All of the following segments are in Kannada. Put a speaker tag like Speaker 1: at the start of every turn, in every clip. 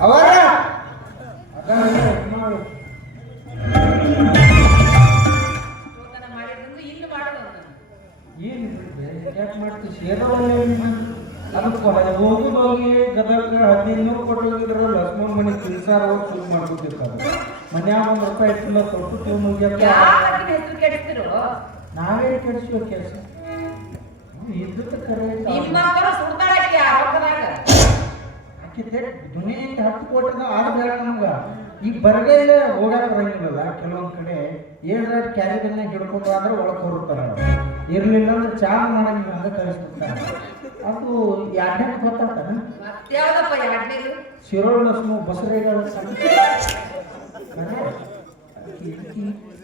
Speaker 1: ಅವರ? ಏನ್ ಮಾಡ್ತೀವಿ ಅದಕ್ಕೆ ಹೋಗಿ ಹೋಗಿ ಗದಗ ಹದಿನೈದು ಕೊಟ್ಟು ಹೋಗಿದ್ರು ಲಕ್ಷ್ಮಣ್ ಮನೆ ತಿಳ್ಸಾರ ಶುರು ಮಾಡ್ಕೊತಿರ್ತಾರೆ ಮನ್ಯಾಗ ಒಂದು ರೂಪಾಯಿ ಇಟ್ಟಿಲ್ಲ
Speaker 2: ಹೆಸರು ಕೆಡಿಸ್ತಿರು
Speaker 1: ನಾವೇ ಕೆಡಿಸುವ ಕೆಲಸ ಇದ್ದಕ್ಕೆ ಕರೆ ದುನಿಯಿಂದ ಹತ್ತು ಕೋಟದ ಆಟ ಬೇಡ ನಮ್ಗೆ. ಈಗ ಬರಗೇ ಇಲ್ಲ ಹೋಗಕ್ಕೆ ಬರಂಗಿಲ್ಲ ಕೆಲವೊಂದ್ ಕಡೆ ಏಳ್ರ ಕ್ಯಾರಿಬನ್ನ ಹಿಡ್ಕೊಂಡು ಆದ್ರೆ ಒಳಗೆ ಹೊರಡ್ತಾರ ಇರ್ಲಿಲ್ಲ ಅಂದ್ರೆ ಚಾ ಮಾಡಂಗಿಲ್ಲ ಅಂದ್ರೆ ಕಳಿಸ್ಬಿಡ್ತಾರ ಅದು ಯಾಕೆ ಗೊತ್ತಾಗ್ತಾನ ಶಿರೋಳ ಸ್ಮೂ ಬಸರೆಗಳ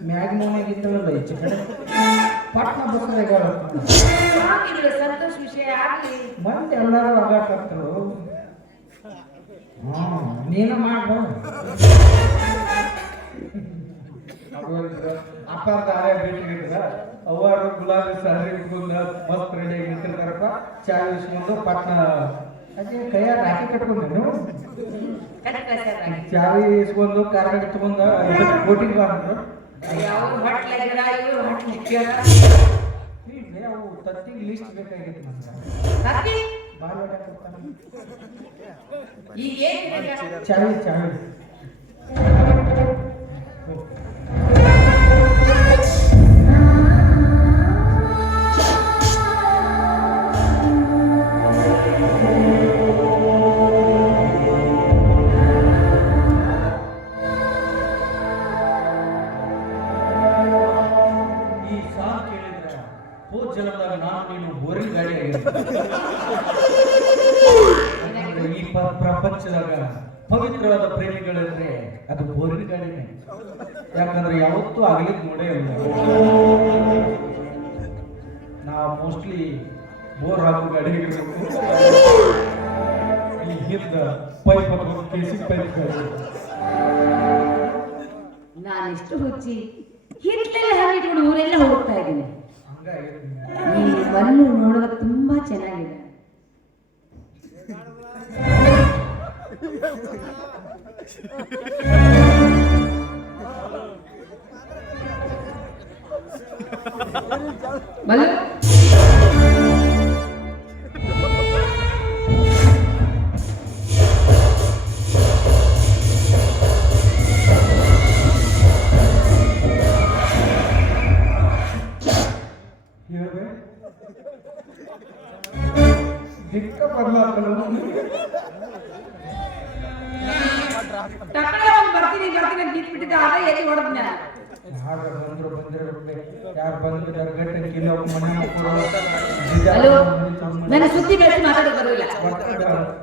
Speaker 1: ಮ್ಯಾಗ್ ಮೋನಾಗಿತ್ತಲ್ಲ ಹೆಚ್ಚು ಕಡೆ? ಪಟ್ನ ಬಸರೆಗಳ ಮಂದಿ ಎಲ್ಲರೂ ಆಗಾಕತ್ರು ಹ್ಮ್ ನೀನು ಮಾಡ್ಬೋದು ಅಪ್ಪ ಅಂತ ಆರೇ ಭೇಟಿಗಿದ್ರ ಅವರು ಗುಲಾಬಿ ಸಾರಿ ಉಟ್ಕೊಂಡ ಮಸ್ತ್ ರೆಡಿ ಆಗಿ ನಿಂತಿರ್ತಾರಪ್ಪ. ಚಾ ಇಸ್ಕೊಂಡು ಪಟ್ನ ಅದೇ ಕೈಯಾಗ ರಾಖಿ ಕಟ್ಕೊಂಡೇನು ಚಾವಿ ಇಸ್ಕೊಂಡು ಕಾರ್ ಇಟ್ಕೊಂಡು ಕೋಟಿಗೆ ಬಂದ್ರು ಅವು ತತ್ತಿಗೆ ಲಿಸ್ಟ್ ಬೇಕಾಗಿತ್ತು ಹೊಡ್ಯಾಕತ್ತಾನ.
Speaker 2: ಈಗ ಏನಿದೆ
Speaker 1: ಚಾವಿ ಚಾವಿ ಯಾವತ್ತೂ ಆಗಲಿಕ್ಕೆ ನೋಡೇ ನಾ ಮೋಸ್ಟ್ಲಿ ಬೋರ್ ಹಾಕೋ ಅಡಿಗೆ ಇರಬೇಕು ಈ ಹಿಂದ ಪೈಪ್ ಪೈಪ್
Speaker 2: ನಾನು ಎಷ್ಟು ಹುಚ್ಚಿ. ಹಿತ್ಲೆಲ್ಲ ಹಾಕಿಟ್ಕೊಂಡು ಊರೆಲ್ಲ ಹೋಗ್ತಾ ಇದ್ದೀನಿ. ಈ ಬನ್ನು ನೋಡೋದಕ್ಕೆ ತುಂಬಾ ಚೆನ್ನಾಗಿದೆ. Thank
Speaker 1: ಹೇಳ್ಬೇ ದಿಕ್ಕ ಬದಲಾಗ್ತಲ್ಲ
Speaker 2: ಟಕ್ಕನೆ ಹೋಗಿ ಬರ್ತೀನಿ ಬರ್ತೀನಿ ಅಂತ ಬಿಟ್ಬಿಟ್ಟಿದ್ದೆ ಅದೇ ಎಲ್ಲಿ ಹೊಡೆದ್ ನಾನು
Speaker 1: ಯಾರು ಬಂದ್ರು ಬಂದಿರ್ಬೇಕು ಯಾರು ಬಂದ್ರು ಗಂಟೆ ಕಿಲೋ ಮನೆ
Speaker 2: ಹಲೋ? ನನ್ನ ಸುದ್ದಿ ಬೆಳೆಸಿ ಮಾತಾಡೋದು ಬರೋಲ್ಲ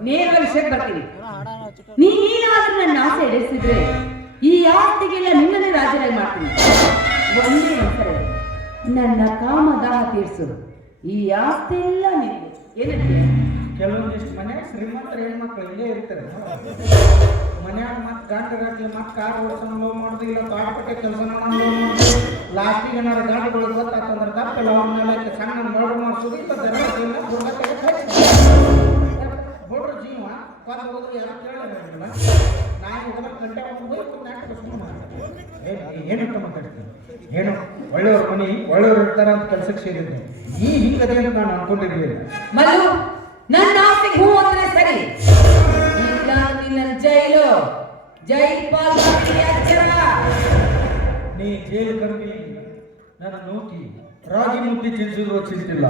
Speaker 2: ನೇರವಾಗಿ ವಿಷಯಕ್ಕೆ ಬರ್ತೀನಿ. ನೀ ನೀನಾದ್ರೂ ನನ್ನ ಆಸೆ ಈ ಆಸ್ತಿಗೆಲ್ಲ ನಿನ್ನನ್ನೇ ರಾಜರಾಗಿ ಮಾಡ್ತೀನಿ. ಒಂದೇ ನನ್ನ ಕಾಮದಾಹ ತೀರ್ಸು. ಈ ಆಸ್ತಿ ಎಲ್ಲ ನಿಂದು
Speaker 1: ಕೆಲವೊಂದಿಷ್ಟು ಮನ್ಯಾಗ ಶ್ರೀಮಂತರ ಹೆಣ್ಮಕ್ಳು ಇಲ್ಲೇ ಇರ್ತಾರೆ. ಮನ್ಯಾಗ ಮತ್ತೆ ಗಂಡ ಗಟ್ಟಲೆ ಮತ್ತೆ ಕಾರ್ ಓಡಿಸೋಣ ಲೋ ಮಾಡೋದು ಇಲ್ಲ ಕಾಡ್ಪಟ್ಟೆ ಕೆಲಸ ಮಾಡೋಣ ಲೋನ್ ಮಾಡೋದು ಲಾಸ್ಟಿಗೆ ಏನಾರು ಗಾಡಿಗಳು ಗೊತ್ತಾತಂದ್ರೆ ತಪ್ಪಿಲ್ಲ ಅವನ್ನೆಲ್ಲ ಸಣ್ಣ ಮರ್ಡರ್ ಮಾಡಿಸೋದು ಇಂಥ ಧರ್ಮದಿಂದ ಹುಡ್ರ ಜೀವ ಕೊಂದು ಹೋದ್ರು ಯಾರು ಕೇಳಿಲ್ಲ ನಾನು ಹೋದ್ರೆ ಗಂಟೆ ಹೋಗಿ ನಾಟಕ ಶುರು ಮಾಡ್ತಾರೆ ಏನಂತ ಮಾತಾಡ್ತೀನಿ ಏನು, ಒಳ್ಳೆಯವ್ರ ಮನೆ, ಒಳ್ಳೆಯವ್ರು ಇರ್ತಾರ ಅಂತ ಕೆಲಸಕ್ಕೆ ಸೇರಿದ್ದೆ. ಈ ಹಿಂಗದೆ ಅಂತ ನಾನು ಅನ್ಕೊಂಡಿರ್ಲಿಲ್ಲ.
Speaker 2: ನನ್ನ ಆಸ್ತಿಗೆ ಹೂ ಅಂದ್ರೆ ಸರಿ. ನಿನ್ನ ಜೈಲು. ಜೈಲ್ ಅಚ್ಚರ
Speaker 1: ನೀ ಜೈಲು ಕರ್ಮಿ. ನನ್ನ ನೋಟಿ. ರಾಗಿ ಮುದ್ದೆ ಚಿಂತಿದ್ರು ಚಿಂತಿಲ್ಲ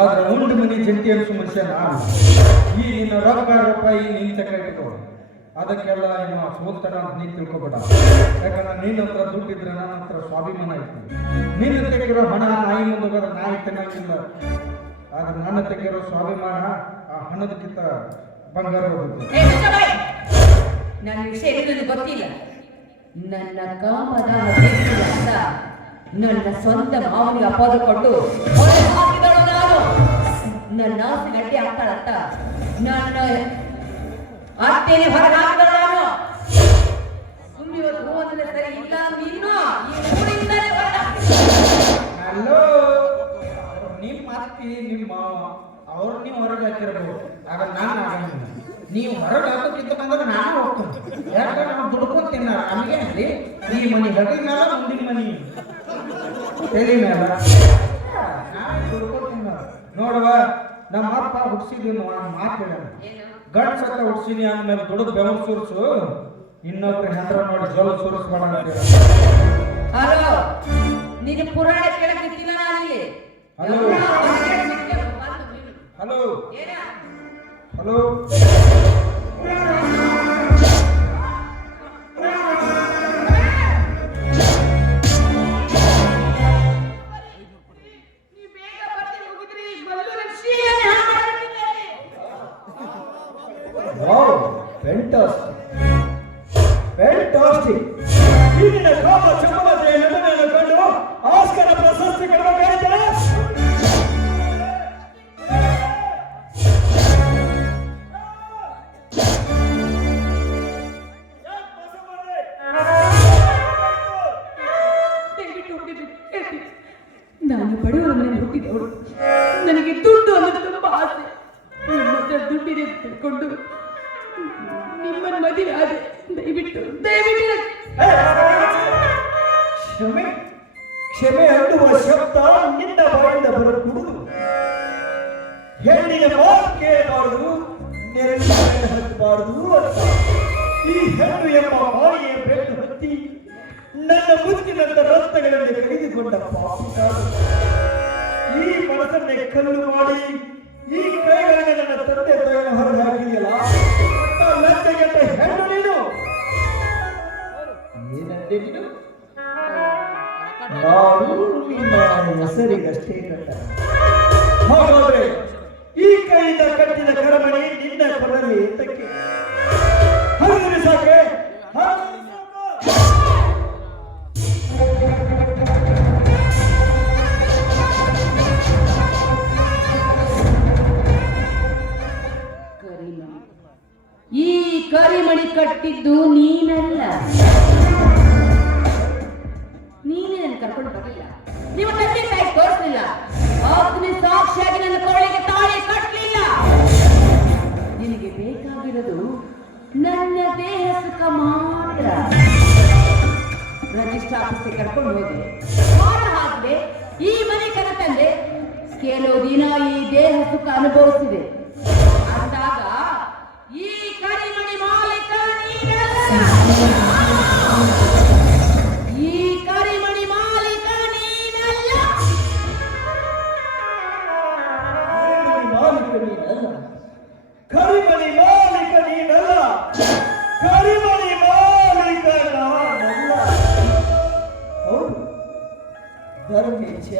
Speaker 1: ಆದ್ರೆ ಉಂಡು ಮನಿ ಜಂಟಿ ಅನ್ಸು ಮನುಷ್ಯ ನಾನು ಈ ನಿನ್ನ ರೊಕ್ಕ ರೂಪಾಯಿ ನೀನ್ ತಗೊಂಡಿಕೋ ಅದಕ್ಕೆಲ್ಲ ನಿಮ್ಮ ಸೋಲ್ತಾನ ಅಂತ ನೀನು ತಿಳ್ಕೊಬೇಡ. ಯಾಕಂದ್ರೆ ನಿನ್ನ ಹತ್ರ ದುಡ್ಡಿದ್ರೆ ನನ್ನ ಹತ್ರ ಸ್ವಾಭಿಮಾನ ಐತಿ ನಿನ್ನ ತೆಗಿರೋ ಹಣ, ನಾಯಿ ಮುಂದೆ ನಾಯಿ ತಿನ್ನಂಗಿಲ್ಲ ಆದ್ರೆ ನನ್ನ ಸ್ವಾಭಿಮಾನ ಆ ಹಣದಕ್ಕಿಂತ ಬಂಗಾರ.
Speaker 2: ನನ್ನ ವಿಷಯ ನಿನಗೆ ಗೊತ್ತಿಲ್ಲ. ನನ್ನ ಕಾಮದ ಅಂತ ನನ್ನ ಸ್ವಂತ ಮಾವನಿಗೆ ಅಪವಾದ ಕೊಟ್ಟು ನಾನು. ನನ್ನ ಆಸೆ ಗಟ್ಟಿ ಆಗ್ತಾಳಂತ. ನನ್ನ ಅತ್ತೆನೇ ಹೊರಗೆ ಹಾಕಿದಳು ನಾನು. ಸುಮ್ಮನೆ ಇವತ್ತು ಸರಿ ಇಲ್ಲ ನೀನು. ಈ ಊರಿಂದಲೇ ಹೊರಗೆ ಹಾಕ್ತೀನಿ.
Speaker 1: ಹಲೋ ನಾತಿ ನಿಮ್ಮ ಮಾವ ಅವ್ರನ್ನ ನೀವು ಹೊರಗೆ ಹಾಕಿರಬಹುದು ಆಗ ನಾನು ಆಗಂಗಿಲ್ಲ. ನೀವು ಹೊರಗೆ ಹಾಕೋಕ್ಕಿಂತ ಬಂದಾಗ ನಾನು ಹೋಗ್ತೀನಿ. ಯಾಕಂದ್ರೆ ನಾವು ದುಡ್ಕೊಂಡು ತಿನ್ನಲ್ಲ. ನಮಗೆ ಅಲ್ಲಿ ಈ ಮನೆ ಬಡ್ಡಿ ಮೇಲೆ ಮುಂದಿನ ಮನೆ ತಲೆ ಮೇಲ ನಾನು ದುಡ್ಕೊಂಡು ತಿನ್ನಲ್ಲ. ನೋಡುವ, ನಮ್ಮ ಅಪ್ಪ ಹುಡ್ಸಿದೀನಿ ಮಾತು
Speaker 2: ಮಾತಾಡ
Speaker 1: ಗಂಡ ಸತ್ತ ಹುಡ್ಸಿನಿ ಅಂದ್ಮೇಲೆ ದುಡ್ಡು ಬೆವರು ಸುರಿಸು. ಇನ್ನೊಬ್ರು ಹೆಂಡ್ರ ನೋಡಿ ಜೋಲ
Speaker 2: ಹಲೋ ನಿನ್ನ ಪುರಾಣ ಕೇಳಕ್ಕಿಲ್ಲ ನಾನು ಇಲ್ಲಿ
Speaker 1: ಹಲೋ. ಹಲೋ. ಹಲೋ.
Speaker 3: ಶಬ್ದ ನಿನ್ನ ಬಾಯಿಂದ ಬರಕೂಡುದು. ಹೆಣ್ಣಿನ ಮಾತು ಕೇಳಬಾರದು ನೆರಳಿನ ಹತ್ತಬಾರದು ಅಂತ. ಈ ಹೆಣ್ಣು ಎಂಬ ಮಾಯೆ ಬೆಟ್ಟು ಹತ್ತಿ ನನ್ನ ಮುತ್ತಿನಂತ ರಕ್ತಗಳಲ್ಲಿ ಕಳೆದುಕೊಂಡ ಪಾಪಿ ನಾನು. ಈ ಮನಸ್ಸನ್ನೇ ಕಲ್ಲು ಮಾಡಿ, ಈ ಕೈಗಳಲ್ಲಿ ನನ್ನ ತಂದೆ ತಾಯಿಯನ್ನು ಹೊರಗೆ ಹಾಕಿದೆಯಲ್ಲ ಲಜ್ಜೆಗೆಟ್ಟ ಹೆಣ್ಣು ನೀನು. ಏನಂದೆ ನೀನು? ನಾನು ನಿನ್ನ ಹೆಸರಿಗಷ್ಟೇ ಕಟ್ಟ ಈ ಕೈಯಿಂದ ಕಟ್ಟಿದ ಕರಮಣಿ ನಿನ್ನ ಕೊಡಲಿ ಎತ್ತಕ್ಕೆ.
Speaker 2: ಕರ್ಕೊಂಡು ನೀವು ತಂದೆ ತಾಯಿ ತೋರಿಸಲಿಲ್ಲ. ಅಗ್ನಿ ಸಾಕ್ಷಿಯಾಗಿ ನನ್ನ ಕೋಳಿಗೆ ತಾಳಿ ಕಟ್ಟಲಿಲ್ಲ. ನಿನಗೆ ಬೇಕಾಗಿರೋದು ನನ್ನ ದೇಹ ಸುಖ ಮಾತ್ರ. ರಿಜಿಸ್ಟರ್ ಆಫೀಸ್ಗೆ ಕರ್ಕೊಂಡು ಹೋಗಿ ಮಾರ ಹಾಗೆ ಈ ಮನೆ ಕರ ತಂದೆ ದಿನ ಈ ದೇಹ ಸುಖ ಅನುಭವಿಸಿದೆ. ಅಂದಾಗ ಈ ಕರಿಮಣಿ ಮಾಲೀಕ ನೀನಲ್ಲ.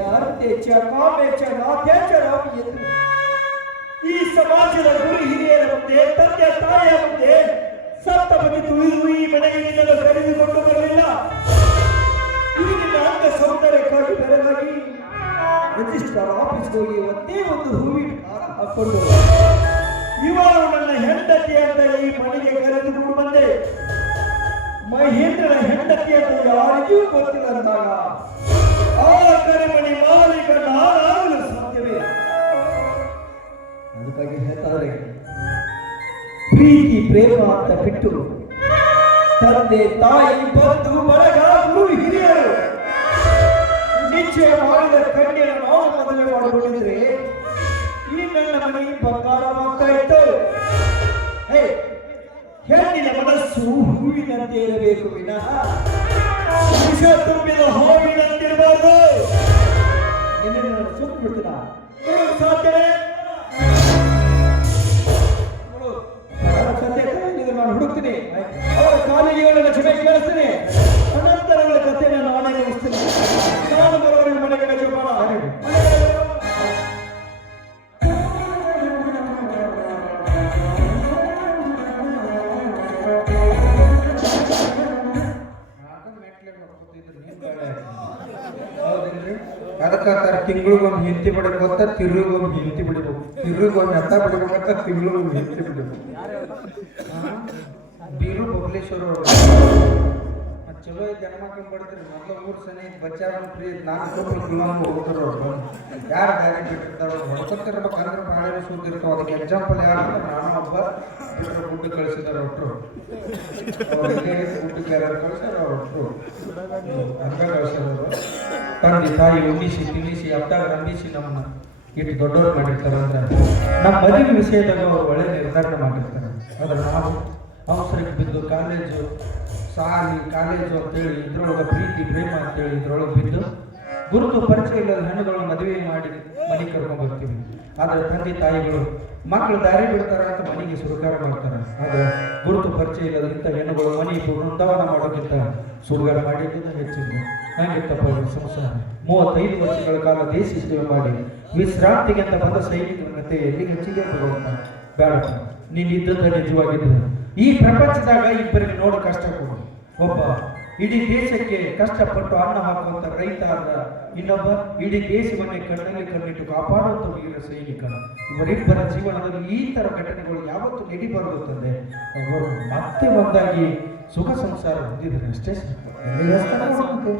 Speaker 3: ಅರ್ಥೇಚ್ಛ ಕಾಮೇಚ್ಛ ನಾಟ್ಯಾಚ ರಾಮಿ ಎಂದು. ಈ ಸಮಾಜದ ಗುರು ಹಿರಿಯರ ಮುಂದೆ ತಂದೆ ತಾಯಿಯ ತುಳಿದು ಈ ನಿನ್ನನ್ನು ಕರೆದುಕೊಂಡು ಬರಲಿಲ್ಲ ನಿನ್ನ ಅಂಗ ಸೌಂದರ್ಯಕ್ಕಾಗಿ ಬೆರಗಾಗಿ ರಿಜಿಸ್ಟ್ರಾರ್ ಆಫೀಸ್ಗೆ ಹೋಗಿ ಒಂದೇ ಹೂವಿನ ಹಾರ ಹಾಕೊಂಡು ನನ್ನ ಹೆಂಡತಿ ಅಂತ ಈ ಮನೆಗೆ ಕರೆದುಕೊಂಡು ಬಂದೆ. ಮಹೇಂದ್ರನ ಹೆಂಡತಿ ಅಂತ ಯಾರಿಗೂ ಗೊತ್ತಿಲ್ಲ ಅಂದಾಗ ಆ ಕರೆಮಣಿ ಮಾಲೀಕ ನಾನಾಗಲು ಸಾಧ್ಯವೇ? ಅದಕ್ಕಾಗಿ ಹೇಳ್ತಾರೆ ಪ್ರೀತಿ, ಪ್ರೇಮ ಅಂತ ಬಿಟ್ಟು ತಂದೆ, ತಾಯಿ ಬಂಧು ಬಳಗ ಗುರು ಹಿರಿಯರು. ನಿಶ್ಚಯ ಮಾಡಿದ ಕಣ್ಣಿನ ನಾವು ಮದುವೆ ಮಾಡಿಕೊಂಡಿದ್ರೆ ಈ ನನ್ನ ಮನೆ ಬಂಗಾರವಾಗ್ತಾ ಇತ್ತು. ಹೆಣ್ಣಿನ ಮನಸ್ಸು ಹೂವಿನಂತೆ ಇರಬೇಕು ವಿನಃ. ತುಂಬಿದ ಹಾವಿನಂತಿರಬಾರ್ದು
Speaker 1: ತಿಂಗಳಿಗೊಮ್ಮೆ ಹಿಂತಿ ಬಿಡಬೇಕಂತ ತಿರುಗೊಂದು ಹಿಂತಿ ಬಿಡಬೇಕು. ತಿರುಗೊಂದು ಎತ್ತ ಬಿಡಬೇಕಂತ ತಿಂಗಳಿಗೊಂದು ಹಿಂತಿ ಬಿಡಬೇಕು. ಬೀರು ಬಬಲೇಶ್ವರ ಚಲೋ ಐತೆ ಹೆಣ್ಮಕ್ಳು ಬಡ್ತೀರಿ ಮೊದಲ ಮೂರು ಸನಿ ಬಚ್ಚಾರ ನಾಲ್ಕು ಗುಲಾಮ್ ಹೋಗ್ತಾರೆ ಅವ್ರು. ಯಾರು ದಾರಿ ಬಿಟ್ಟಿರ್ತಾರೋ ಹೊಡ್ಕೊತಿರ್ಬೇಕು ಅಂದ್ರೆ ಬಾಳೆ ಸುದ್ದಿರ್ತಾವ ಅದಕ್ಕೆ ಎಕ್ಸಾಂಪಲ್ ಯಾರು ನಾನು ಒಬ್ಬ ಬಿಟ್ಟರೆ ಗುಡ್ಡು ಕಳಿಸಿದಾರೆ ಅವ್ರಿಗೆ ಗುಡ್ಡು ಕೇರ ಅವ್ರು ಅವರು. ತಂದೆ ತಾಯಿ ಒಂದಿಸಿ ತಿನ್ನಿಸಿ, ಅಪ್ಪ ನಂಬಿಸಿ ನಮ್ಮನ್ನ ಇಟ್ಟು ದೊಡ್ಡವ್ರು ಮಾಡಿರ್ತಾರೆ ಅಂದ್ರೆ ನಮ್ಮ ಮದುವೆ ವಿಷಯದಾಗ ಅವ್ರು ಒಳ್ಳೆ ನಿರ್ಧಾರ ಮಾಡಿರ್ತಾರೆ. ಆದ್ರೆ ನಾವು ಅವಸರಕ್ಕೆ ಬಿದ್ದು ಕಾಲೇಜು ಸಾಲಿ, ಕಾಲೇಜು ಅಂತೇಳಿ, ಇದ್ರೊಳಗೆ ಪ್ರೀತಿ, ಪ್ರೇಮ ಅಂತೇಳಿ ಇದ್ರೊಳಗೆ ಬಿದ್ದು ಗುರುತು ಪರಿಚಯ ಇಲ್ಲದ ಹೆಣ್ಣುಗಳು ಮದುವೆ ಮಾಡಿ ಮನೆ ಕರ್ಕೊಂಡು ಬರ್ತೀವಿ ಆದರೆ ತಂದೆ ತಾಯಿಗಳು ಮಕ್ಕಳು ದಾರಿ ಬಿಡ್ತಾರ ಅಂತ ಮನೆಗೆ ಸುರಕಾರ ಮಾಡ್ತಾರೆ. ಆದ್ರೆ ಪರಿಚಯ ಇಲ್ಲದಂತ ಹೆಣ್ಣುಗಳು ಮನೆ ವೃಂದಾವನ ಮಾಡೋಕ್ಕಿಂತ ಸುಡುಗಾರ ಮಾಡಿದ್ದ ಹೆಚ್ಚಿಲ್ಲ ಹಂಗಿತ್ತಪ್ಪ ಸಂಸಾರ. ಮೂವತ್ತೈದು ವರ್ಷಗಳ ಕಾಲ ದೇಶ ಸೇವೆ ಮಾಡಿ ವಿಶ್ರಾಂತಿಗೆ ಅಂತ ಬಂದ ಸೈನಿಕರ ಮತ್ತೆ ಎಲ್ಲಿಗೆ ಹೆಚ್ಚಿಗೆ ತಗೊಂಡ ಬೇಡಪ್ಪ. ನೀನು ಇದ್ದದ್ದು ನಿಜವಾಗಿದ್ದ. ಈ ಪ್ರಪಂಚದಾಗ ಇಬ್ಬರಿಗೆ ನೋಡೋ ಕಷ್ಟ ಕೊಡು. ಒಬ್ಬ ಇಡೀ ದೇಶಕ್ಕೆ ಕಷ್ಟಪಟ್ಟು ಅನ್ನ ಹಾಕುವಂತ ರೈತ ಆದ ಇನ್ನೊಬ್ಬ ಇಡೀ ದೇಶವನ್ನೇ ಕಣ್ಣಲ್ಲಿ ಕಣ್ಣಿಟ್ಟು ಕಾಪಾಡುವಂತ ವೀರ ಸೈನಿಕ. ಇವರಿಬ್ಬರ ಜೀವನದಲ್ಲಿ ಈ ತರ ಘಟನೆಗಳು ಯಾವತ್ತೂ ನಡಿಬಾರದುತ್ತದೆ ಅವರು ಮತ್ತೆ ಒಂದಾಗಿ ಸುಖ ಸಂಸಾರ ಹೊಂದಿದ್ರೆ ಅಷ್ಟೇ ಸಾಕು